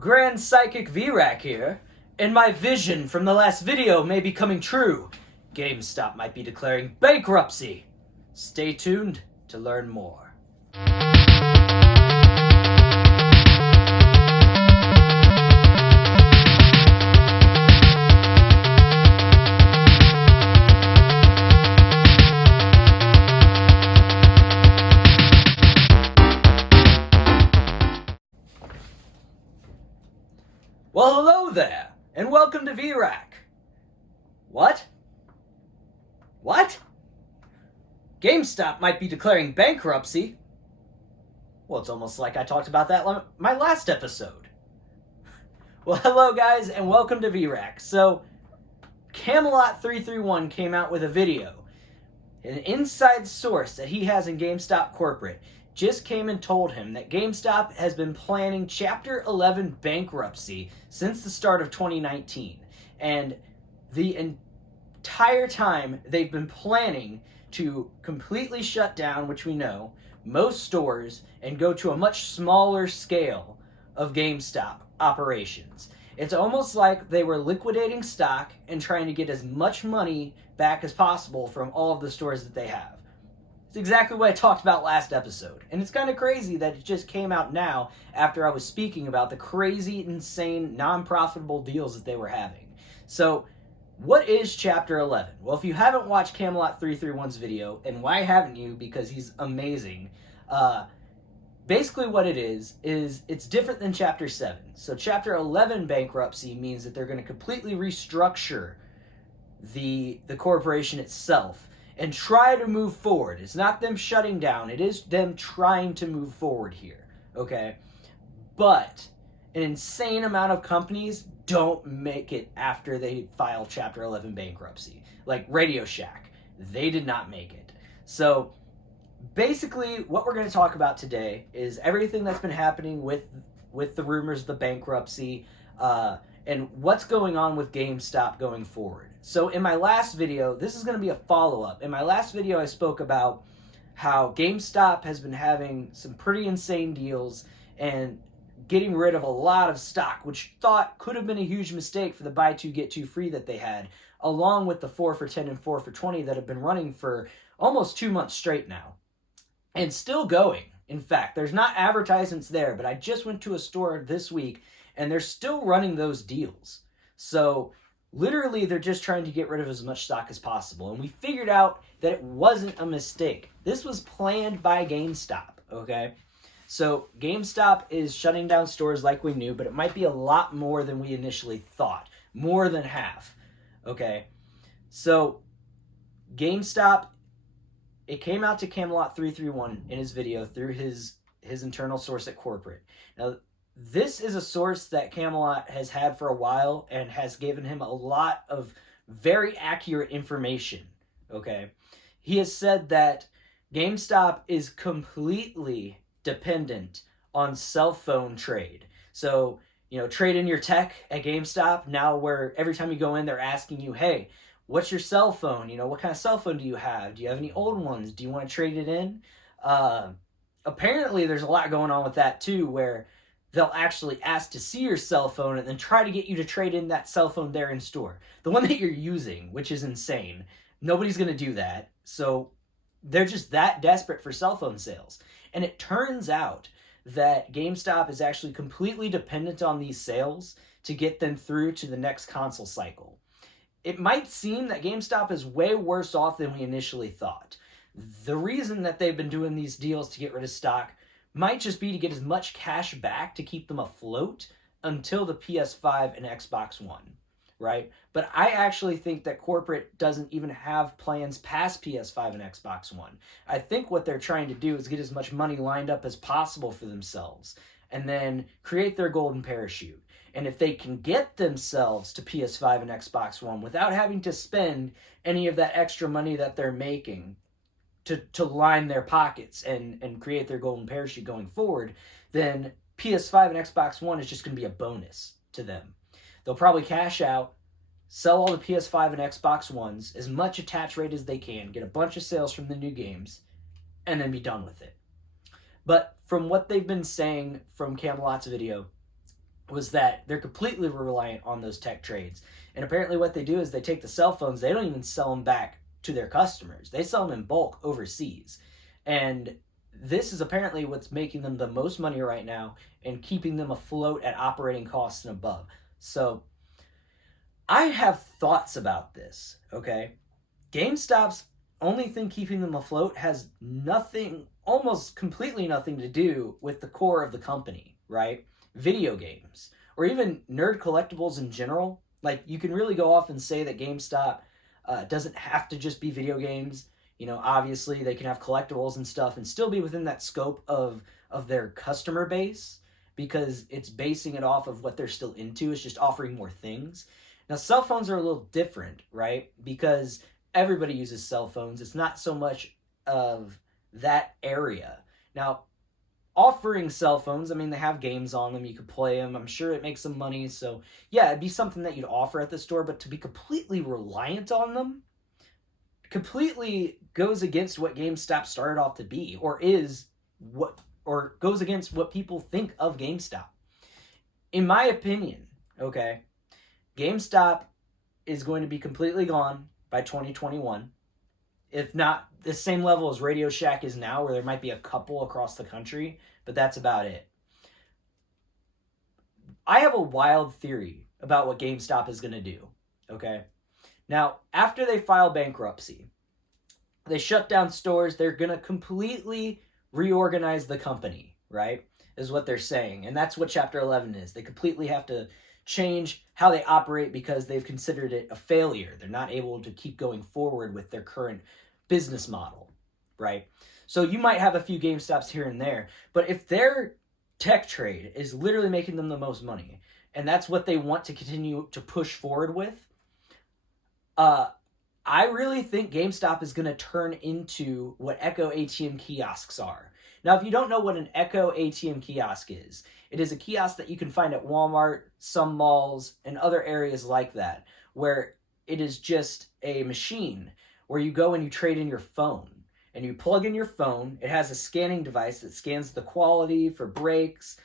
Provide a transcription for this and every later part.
Grand Psychic VRAC here, and my vision from the last video may be coming true. GameStop might be declaring bankruptcy. Stay tuned to learn more. Well, hello there, and welcome to VRAC. What? GameStop might be declaring bankruptcy? Well, it's almost like I talked about that in my last episode. Well, hello guys, and welcome to VRAC. So, Camelot 331 came out with a video. An inside source that he has in GameStop corporate just came and told him that GameStop has been planning Chapter 11 bankruptcy since the start of 2019. And the entire time they've been planning to completely shut down, which we know, most stores and go to a much smaller scale of GameStop operations. It's almost like they were liquidating stock and trying to get as much money back as possible from all of the stores that they have. It's exactly what I talked about last episode. And it's kind of crazy that it just came out now after I was speaking about the crazy, insane, non-profitable deals that they were having. So, what is Chapter 11? Well, if you haven't watched Camelot 331's video, and why haven't you? Because he's amazing. Basically what it is it's different than Chapter 7. So Chapter 11 bankruptcy means that they're going to completely restructure the corporation itself and try to move forward. It's not them shutting down. It is them trying to move forward here, okay? But an insane amount of companies don't make it after they file Chapter 11 bankruptcy. Like Radio Shack, they did not make it. So basically what we're going to talk about today is everything that's been happening with the rumors of the bankruptcy, and what's going on with GameStop going forward. So in my last video, this is going to be a follow-up. In my last video, I spoke about how GameStop has been having some pretty insane deals and getting rid of a lot of stock, which thought could have been a huge mistake for the buy two, get two free that they had, along with the 4 for 10 and 4 for 20 that have been running for almost 2 months straight now. And still going. In fact, there's not advertisements there, but I just went to a store this week and they're still running those deals. So literally they're just trying to get rid of as much stock as possible. And we figured out that it wasn't a mistake. This was planned by GameStop, okay? So GameStop is shutting down stores like we knew, but it might be a lot more than we initially thought. More than half, okay? So GameStop, it came out to Camelot 331 in his video through his internal source at corporate. Now, this is a source that Camelot has had for a while and has given him a lot of very accurate information, okay? He has said that GameStop is completely dependent on cell phone trade. So, trade in your tech at GameStop, now where every time you go in, they're asking you, hey, what's your cell phone? What kind of cell phone do you have? Do you have any old ones? Do you want to trade it in? Apparently, there's a lot going on with that too, where they'll actually ask to see your cell phone and then try to get you to trade in that cell phone there in store. The one that you're using, which is insane. Nobody's going to do that. So they're just that desperate for cell phone sales. And it turns out that GameStop is actually completely dependent on these sales to get them through to the next console cycle. It might seem that GameStop is way worse off than we initially thought. The reason that they've been doing these deals to get rid of stock might just be to get as much cash back to keep them afloat until the PS5 and Xbox One, right? But I actually think that corporate doesn't even have plans past PS5 and Xbox One. I think what they're trying to do is get as much money lined up as possible for themselves and then create their golden parachute. And if they can get themselves to PS5 and Xbox One without having to spend any of that extra money that they're making to line their pockets and create their golden parachute going forward, then PS5 and Xbox One is just going to be a bonus to them. They'll probably cash out, sell all the PS5 and Xbox Ones, as much attach rate as they can, get a bunch of sales from the new games, and then be done with it. But from what they've been saying from Camelot's video, was that they're completely reliant on those tech trades. And apparently what they do is they take the cell phones, they don't even sell them back to their customers. They sell them in bulk overseas. And this is apparently what's making them the most money right now and keeping them afloat at operating costs and above. So I have thoughts about this, okay? GameStop's only thing keeping them afloat has nothing, almost completely nothing to do with the core of the company, right? Video games, or even nerd collectibles in general. Like, you can really go off and say that GameStop doesn't have to just be video games. You know, obviously they can have collectibles and stuff and still be within that scope of their customer base, because it's basing it off of what they're still into. It's just offering more things. Now, cell phones are a little different, right? Because everybody uses cell phones. It's not so much of that area. Now, offering cell phones, I mean, they have games on them. You could play them. I'm sure it makes some money. So, yeah, it'd be something that you'd offer at the store. But to be completely reliant on them completely goes against what GameStop started off to be, or goes against what people think of GameStop. In my opinion, okay, GameStop is going to be completely gone by 2021. If not the same level as Radio Shack is now, where there might be a couple across the country, but that's about it. I have a wild theory about what GameStop is going to do, okay? Now, after they file bankruptcy, they shut down stores, they're going to completely reorganize the company, right? Is what they're saying. And that's what Chapter 11 is. They completely have to change how they operate because they've considered it a failure. They're not able to keep going forward with their current business model, right? So you might have a few GameStops here and there, but if their tech trade is literally making them the most money, and that's what they want to continue to push forward with, I really think GameStop is going to turn into what Echo ATM kiosks are. Now, if you don't know what an Echo ATM kiosk is, it is a kiosk that you can find at Walmart, some malls, and other areas like that, where it is just a machine where you go and you trade in your phone. And you plug in your phone. It has a scanning device that scans the quality for breaks,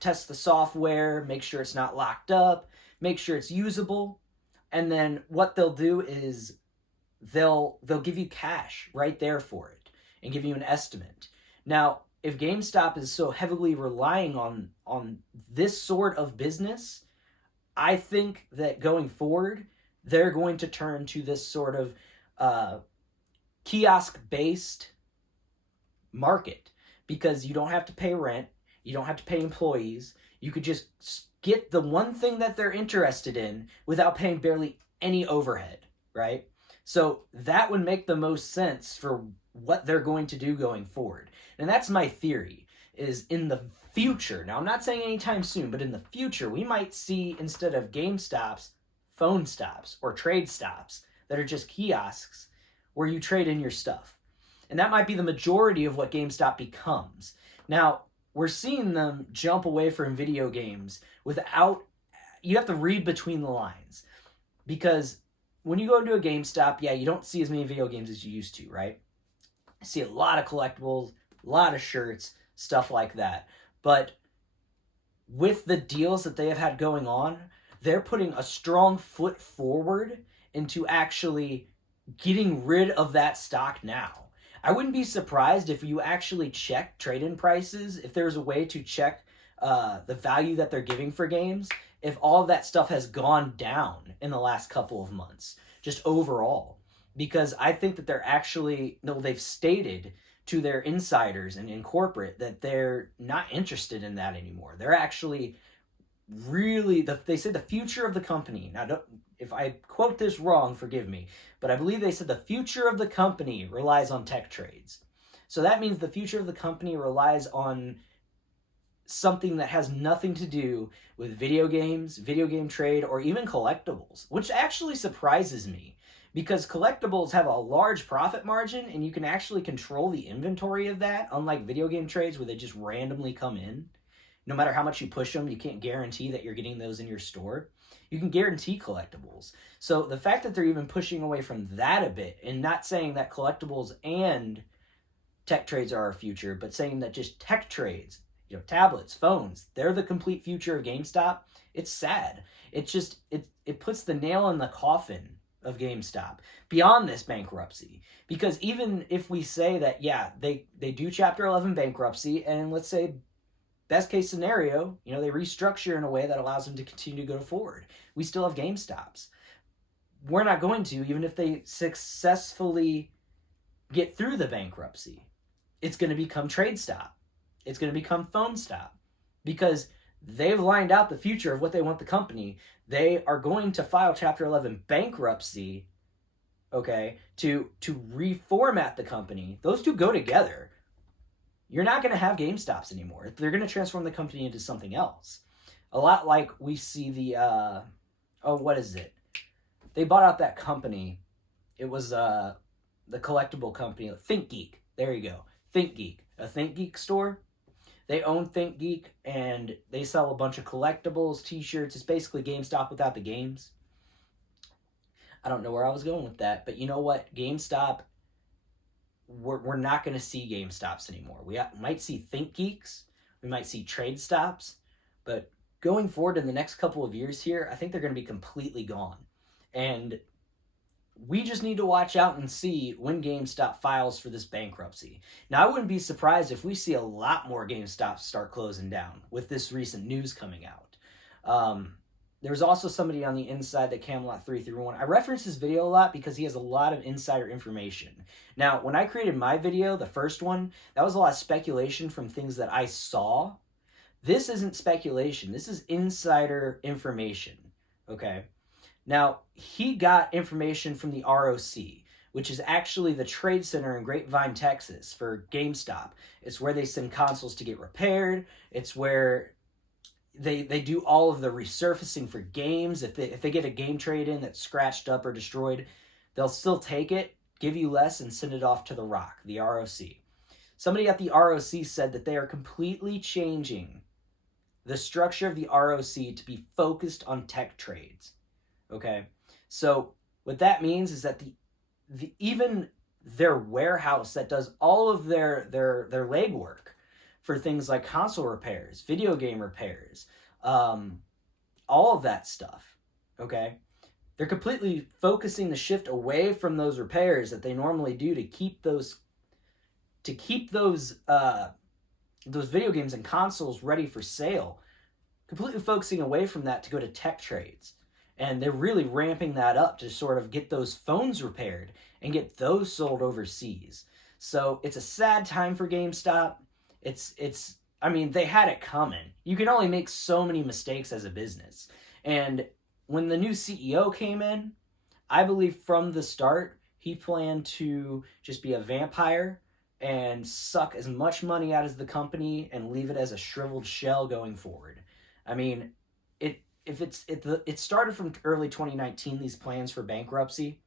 tests the software, make sure it's not locked up, make sure it's usable. And then what they'll do is they'll give you cash right there for it and give you an estimate. Now, if GameStop is so heavily relying on this sort of business, I think that going forward, they're going to turn to this sort of kiosk-based market, because you don't have to pay rent, you don't have to pay employees, you could just get the one thing that they're interested in without paying barely any overhead, right? So that would make the most sense for what they're going to do going forward. And that's my theory, is in the future, now I'm not saying anytime soon, but in the future, we might see, instead of GameStops, phone stops or trade stops that are just kiosks where you trade in your stuff. And that might be the majority of what GameStop becomes. Now, we're seeing them jump away from video games without, you have to read between the lines. Because when you go into a GameStop, yeah, you don't see as many video games as you used to, right? I see a lot of collectibles, a lot of shirts, stuff like that. But with the deals that they have had going on, they're putting a strong foot forward into actually getting rid of that stock now. I wouldn't be surprised if you actually check trade-in prices, if there's a way to check the value that they're giving for games, if all of that stuff has gone down in the last couple of months, just overall. Because I think that they're actually, no, they've stated to their insiders and in corporate that they're not interested in that anymore. They're actually really, they said the future of the company, now if I quote this wrong, forgive me, but I believe they said the future of the company relies on tech trades. So that means the future of the company relies on something that has nothing to do with video games, video game trade, or even collectibles, which actually surprises me, because collectibles have a large profit margin and you can actually control the inventory of that, unlike video game trades where they just randomly come in. No matter how much you push them, you can't guarantee that you're getting those in your store. You can guarantee collectibles. So the fact that they're even pushing away from that a bit, and not saying that collectibles and tech trades are our future, but saying that just tech trades, tablets, phones. They're the complete future of GameStop. It's sad. It puts the nail in the coffin of GameStop beyond this bankruptcy. Because even if we say that, yeah, they do Chapter 11 bankruptcy, and let's say best case scenario, they restructure in a way that allows them to continue to go forward, we still have GameStops. We're not going to, even if they successfully get through the bankruptcy. It's going to become TradeStop. It's going to become PhoneStop, because they've lined out the future of what they want the company. They are going to file Chapter 11 bankruptcy, okay, to reformat the company. Those two go together. You're not going to have GameStops anymore. They're going to transform the company into something else. A lot like we see the, what is it? They bought out that company. It was the collectible company, ThinkGeek. There you go. ThinkGeek. A ThinkGeek store. They own ThinkGeek, and they sell a bunch of collectibles, t-shirts. It's basically GameStop without the games. I don't know where I was going with that, but you know what? GameStop, we're not going to see GameStops anymore. We might see ThinkGeeks. We might see TradeStops. But going forward in the next couple of years here, I think they're going to be completely gone. And we just need to watch out and see when GameStop files for this bankruptcy. Now, I wouldn't be surprised if we see a lot more GameStops start closing down with this recent news coming out. There's also somebody on the inside that Camelot 331. I reference his video a lot because he has a lot of insider information. Now, when I created my video, the first one, that was a lot of speculation from things that I saw. This isn't speculation. This is insider information, okay? Now, he got information from the ROC, which is actually the trade center in Grapevine, Texas for GameStop. It's where they send consoles to get repaired. It's where they do all of the resurfacing for games. If they get a game trade in that's scratched up or destroyed, they'll still take it, give you less, and send it off to the ROC, the ROC. Somebody at the ROC said that they are completely changing the structure of the ROC to be focused on tech trades. Okay, so what that means is that even their warehouse that does all of their legwork for things like console repairs, video game repairs, all of that stuff, okay, they're completely focusing the shift away from those repairs that they normally do to keep those video games and consoles ready for sale, completely focusing away from that to go to tech trades. And they're really ramping that up to sort of get those phones repaired and get those sold overseas. So it's a sad time for GameStop. I mean, they had it coming. You can only make so many mistakes as a business. And when the new CEO came in, I believe from the start, he planned to just be a vampire and suck as much money out of the company and leave it as a shriveled shell going forward. I mean, it started from early 2019, these plans for bankruptcy,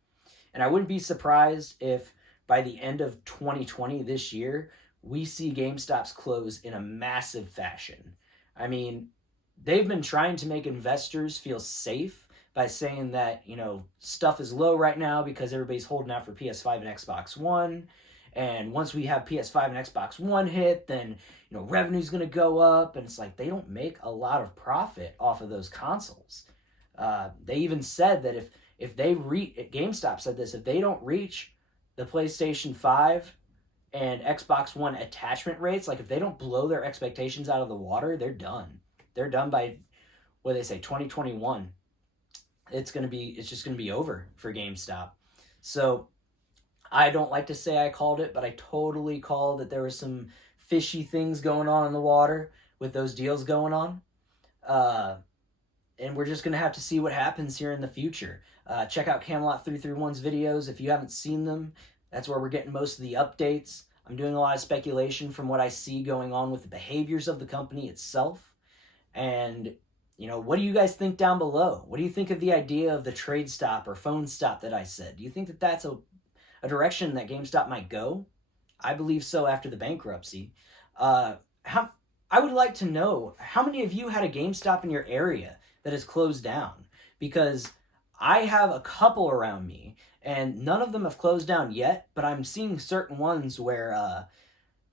and I wouldn't be surprised if by the end of 2020, this year, we see GameStops close in a massive fashion. I mean, they've been trying to make investors feel safe by saying that, stuff is low right now because everybody's holding out for PS5 and Xbox One. And once we have PS5 and Xbox One hit, then, revenue's going to go up. And it's like, they don't make a lot of profit off of those consoles. They even said that if they GameStop said this, if they don't reach the PlayStation 5 and Xbox One attachment rates, like if they don't blow their expectations out of the water, they're done. They're done by, 2021. It's just going to be over for GameStop. So I don't like to say I called it, but I totally called that there was some fishy things going on in the water with those deals going on. And we're just going to have to see what happens here in the future. Check out Camelot 331's videos if you haven't seen them. That's where we're getting most of the updates. I'm doing a lot of speculation from what I see going on with the behaviors of the company itself. And, what do you guys think down below? What do you think of the idea of the trade stop or phone stop that I said? Do you think that that's a direction that GameStop might go? I believe so after the bankruptcy. I would like to know, how many of you had a GameStop in your area that has closed down? Because I have a couple around me, and none of them have closed down yet, but I'm seeing certain ones where,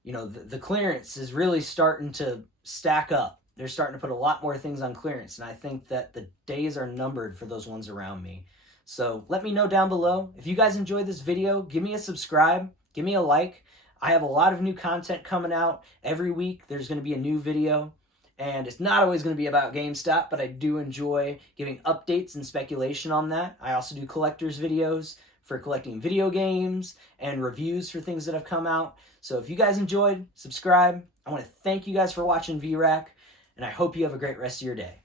the clearance is really starting to stack up. They're starting to put a lot more things on clearance, and I think that the days are numbered for those ones around me. So let me know down below. If you guys enjoyed this video, give me a subscribe, give me a like. I have a lot of new content coming out. Every week there's going to be a new video, and it's not always going to be about GameStop, but I do enjoy giving updates and speculation on that. I also do collector's videos for collecting video games and reviews for things that have come out. So if you guys enjoyed, subscribe. I want to thank you guys for watching VRAC, and I hope you have a great rest of your day.